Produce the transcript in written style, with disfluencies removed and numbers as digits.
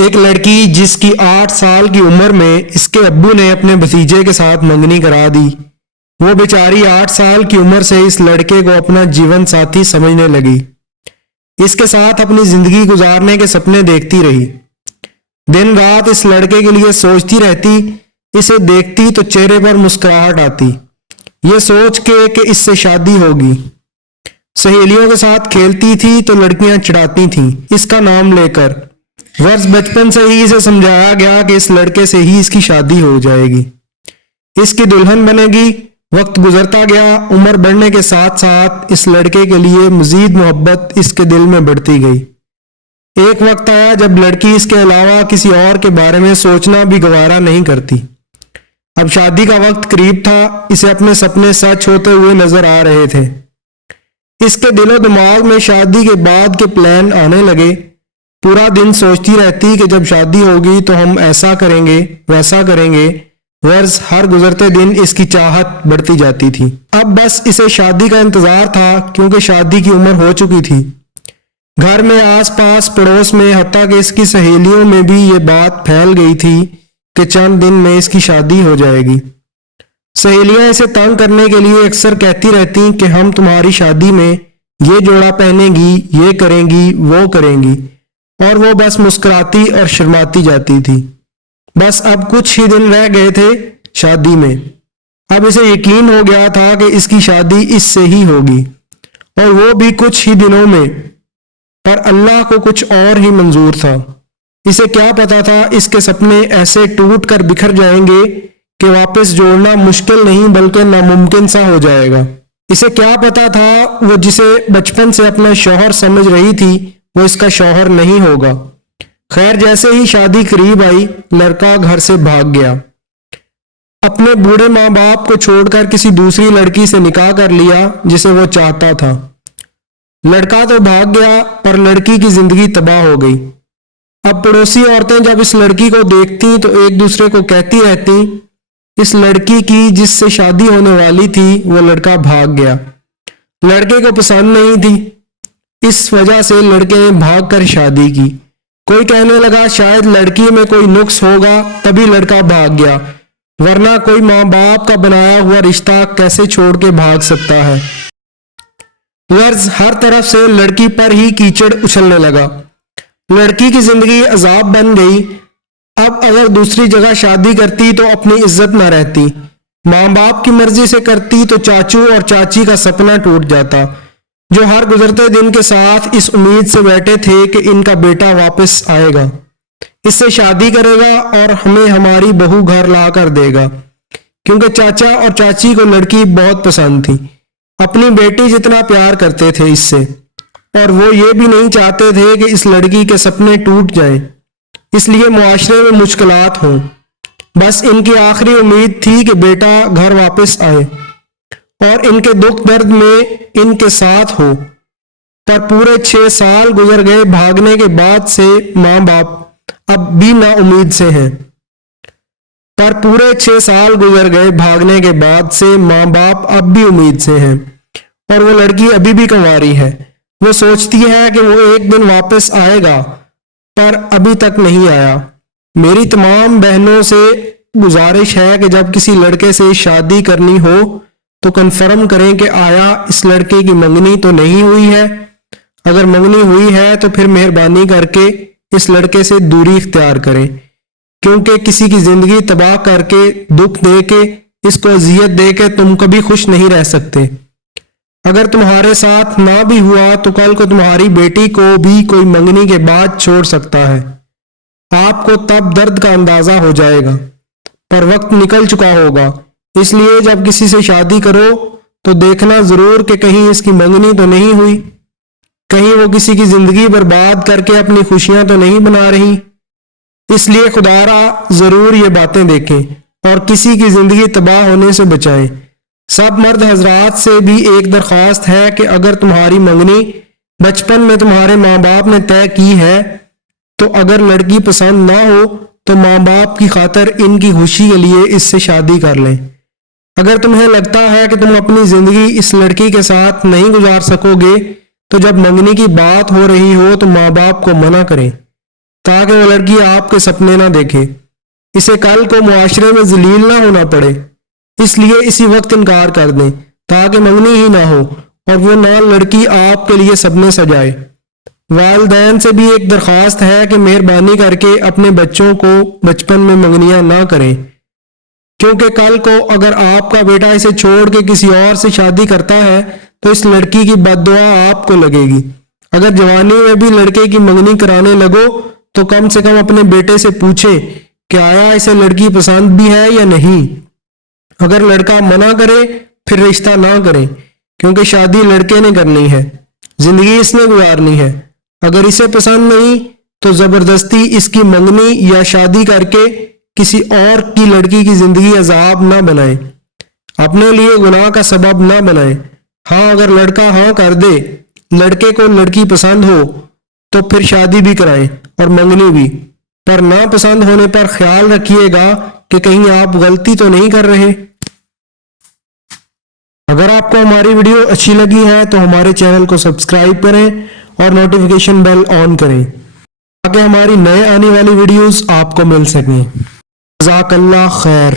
ایک لڑکی جس کی 8 سال کی عمر میں اس کے ابو نے اپنے بھتیجے کے ساتھ منگنی کرا دی، وہ بیچاری 8 سال کی عمر سے اس لڑکے کو اپنا جیون ساتھی سمجھنے لگی، اس کے ساتھ اپنی زندگی گزارنے کے سپنے دیکھتی رہی، دن رات اس لڑکے کے لیے سوچتی رہتی، اسے دیکھتی تو چہرے پر مسکراہٹ آتی، یہ سوچ کے کہ اس سے شادی ہوگی۔ سہیلیوں کے ساتھ کھیلتی تھی تو لڑکیاں چڑھاتی تھیں اس کا نام لے کر، غرض بچپن سے ہی اسے سمجھایا گیا کہ اس لڑکے سے ہی اس کی شادی ہو جائے گی، اس کی دلہن بنے گی۔ وقت گزرتا گیا، عمر بڑھنے کے ساتھ ساتھ اس لڑکے کے لیے مزید محبت اس کے دل میں بڑھتی گئی۔ ایک وقت آیا جب لڑکی اس کے علاوہ کسی اور کے بارے میں سوچنا بھی گوارا نہیں کرتی۔ اب شادی کا وقت قریب تھا، اسے اپنے سپنے سچ ہوتے ہوئے نظر آ رہے تھے۔ اس کے دل و دماغ میں شادی کے بعد کے پلان آنے لگے، پورا دن سوچتی رہتی کہ جب شادی ہوگی تو ہم ایسا کریں گے، ویسا کریں گے، غرض ہر گزرتے دن اس کی چاہت بڑھتی جاتی تھی۔ اب بس اسے شادی کا انتظار تھا، کیونکہ شادی کی عمر ہو چکی تھی۔ گھر میں، آس پاس، پڑوس میں، حتیٰ کہ اس کی سہیلیوں میں بھی یہ بات پھیل گئی تھی کہ چند دن میں اس کی شادی ہو جائے گی۔ سہیلیاں اسے تنگ کرنے کے لیے اکثر کہتی رہتی کہ ہم تمہاری شادی میں یہ جوڑا پہنے گی، یہ کریں گی، وہ کریں گی، اور وہ بس مسکراتی اور شرماتی جاتی تھی۔ بس اب کچھ ہی دن رہ گئے تھے شادی میں، اب اسے یقین ہو گیا تھا کہ اس کی شادی اس سے ہی ہوگی، اور وہ بھی کچھ ہی دنوں میں، پر اللہ کو کچھ اور ہی منظور تھا۔ اسے کیا پتا تھا اس کے سپنے ایسے ٹوٹ کر بکھر جائیں گے کہ واپس جوڑنا مشکل نہیں بلکہ ناممکن سا ہو جائے گا۔ اسے کیا پتا تھا وہ جسے بچپن سے اپنا شوہر سمجھ رہی تھی وہ اس کا شوہر نہیں ہوگا۔ خیر، جیسے ہی شادی قریب آئی، لڑکا گھر سے بھاگ گیا، اپنے بوڑھے ماں باپ کو چھوڑ کر کسی دوسری لڑکی سے نکاح کر لیا جسے وہ چاہتا تھا۔ لڑکا تو بھاگ گیا پر لڑکی کی زندگی تباہ ہو گئی۔ اب پڑوسی عورتیں جب اس لڑکی کو دیکھتی تو ایک دوسرے کو کہتی رہتی، اس لڑکی کی جس سے شادی ہونے والی تھی وہ لڑکا بھاگ گیا، لڑکے کو پسند نہیں تھی، اس وجہ سے لڑکے نے بھاگ کر شادی کی۔ کوئی کہنے لگا شاید لڑکی میں کوئی نقص ہوگا تبھی لڑکا بھاگ گیا، ورنہ کوئی ماں باپ کا بنایا ہوا رشتہ کیسے چھوڑ کے بھاگ سکتا ہے۔ غرض ہر طرف سے لڑکی پر ہی کیچڑ اچھلنے لگا، لڑکی کی زندگی عذاب بن گئی۔ اب اگر دوسری جگہ شادی کرتی تو اپنی عزت نہ رہتی، ماں باپ کی مرضی سے کرتی تو چاچو اور چاچی کا سپنا ٹوٹ جاتا، جو ہر گزرتے دن کے ساتھ اس امید سے بیٹھے تھے کہ ان کا بیٹا واپس آئے گا، اس سے شادی کرے گا اور ہمیں ہماری بہو گھر لا کر دے گا، کیونکہ چاچا اور چاچی کو لڑکی بہت پسند تھی، اپنی بیٹی جتنا پیار کرتے تھے اس سے، اور وہ یہ بھی نہیں چاہتے تھے کہ اس لڑکی کے سپنے ٹوٹ جائیں، اس لیے معاشرے میں مشکلات ہوں، بس ان کی آخری امید تھی کہ بیٹا گھر واپس آئے اور ان کے دکھ درد میں ان کے ساتھ ہو۔ پر پورے 6 سال گزر گئے، بھاگنے کے بعد سے ماں باپ اب بھی نا امید سے ہیں۔ پر پورے 6 سال گزر گئے، بھاگنے کے بعد سے ماں باپ اب بھی امید سے ہیں، اور وہ لڑکی ابھی بھی کنواری ہے۔ وہ سوچتی ہے کہ وہ ایک دن واپس آئے گا، پر ابھی تک نہیں آیا۔ میری تمام بہنوں سے گزارش ہے کہ جب کسی لڑکے سے شادی کرنی ہو تو کنفرم کریں کہ آیا اس لڑکے کی منگنی تو نہیں ہوئی ہے، اگر منگنی ہوئی ہے تو پھر مہربانی کر کے اس لڑکے سے دوری اختیار کریں، کیونکہ کسی کی زندگی تباہ کر کے، دکھ دے کے، اس کو اذیت دے کے تم کبھی خوش نہیں رہ سکتے۔ اگر تمہارے ساتھ نہ بھی ہوا تو کل کو تمہاری بیٹی کو بھی کوئی منگنی کے بعد چھوڑ سکتا ہے، آپ کو تب درد کا اندازہ ہو جائے گا، پر وقت نکل چکا ہوگا، اس لیے جب کسی سے شادی کرو تو دیکھنا ضرور کہ کہیں اس کی منگنی تو نہیں ہوئی، کہیں وہ کسی کی زندگی برباد کر کے اپنی خوشیاں تو نہیں بنا رہی، اس لیے خدا را ضرور یہ باتیں دیکھیں اور کسی کی زندگی تباہ ہونے سے بچائیں۔ سب مرد حضرات سے بھی ایک درخواست ہے کہ اگر تمہاری منگنی بچپن میں تمہارے ماں باپ نے طے کی ہے تو اگر لڑکی پسند نہ ہو تو ماں باپ کی خاطر ان کی خوشی کے لیے اس سے شادی کر لیں۔ اگر تمہیں لگتا ہے کہ تم اپنی زندگی اس لڑکی کے ساتھ نہیں گزار سکو گے تو جب منگنی کی بات ہو رہی ہو تو ماں باپ کو منع کریں۔ تاکہ وہ لڑکی آپ کے سپنے نہ دیکھے، اسے کل کو معاشرے میں ذلیل نہ ہونا پڑے، اس لیے اسی وقت انکار کر دیں تاکہ منگنی ہی نہ ہو اور وہ نہ لڑکی آپ کے لیے سپنے سجائے۔ والدین سے بھی ایک درخواست ہے کہ مہربانی کر کے اپنے بچوں کو بچپن میں منگنیاں نہ کریں، کیونکہ کل کو اگر آپ کا بیٹا اسے چھوڑ کے کسی اور سے شادی کرتا ہے تو اس لڑکی کی بد دعا آپ کو لگے گی۔ اگر جوانی میں بھی لڑکے کی منگنی کرانے لگو تو کم سے کم اپنے بیٹے سے پوچھے کہ آیا اسے لڑکی پسند بھی ہے یا نہیں۔ اگر لڑکا منع کرے پھر رشتہ نہ کریں، کیونکہ شادی لڑکے نے کرنی ہے، زندگی اس نے گزارنی ہے۔ اگر اسے پسند نہیں تو زبردستی اس کی منگنی یا شادی کر کے کسی اور کی لڑکی کی زندگی عذاب نہ بنائیں، اپنے لیے گناہ کا سبب نہ بنائیں۔ ہاں اگر لڑکا ہاں کر دے، لڑکے کو لڑکی پسند ہو تو پھر شادی بھی کرائیں اور منگنی بھی، پر نہ پسند ہونے پر خیال رکھیے گا کہ کہیں آپ غلطی تو نہیں کر رہے۔ اگر آپ کو ہماری ویڈیو اچھی لگی ہے تو ہمارے چینل کو سبسکرائب کریں اور نوٹیفیکیشن بیل آن کریں تاکہ ہماری نئے آنے والی ویڈیوز آپ کو مل سکیں۔ جزاک اللہ خیر۔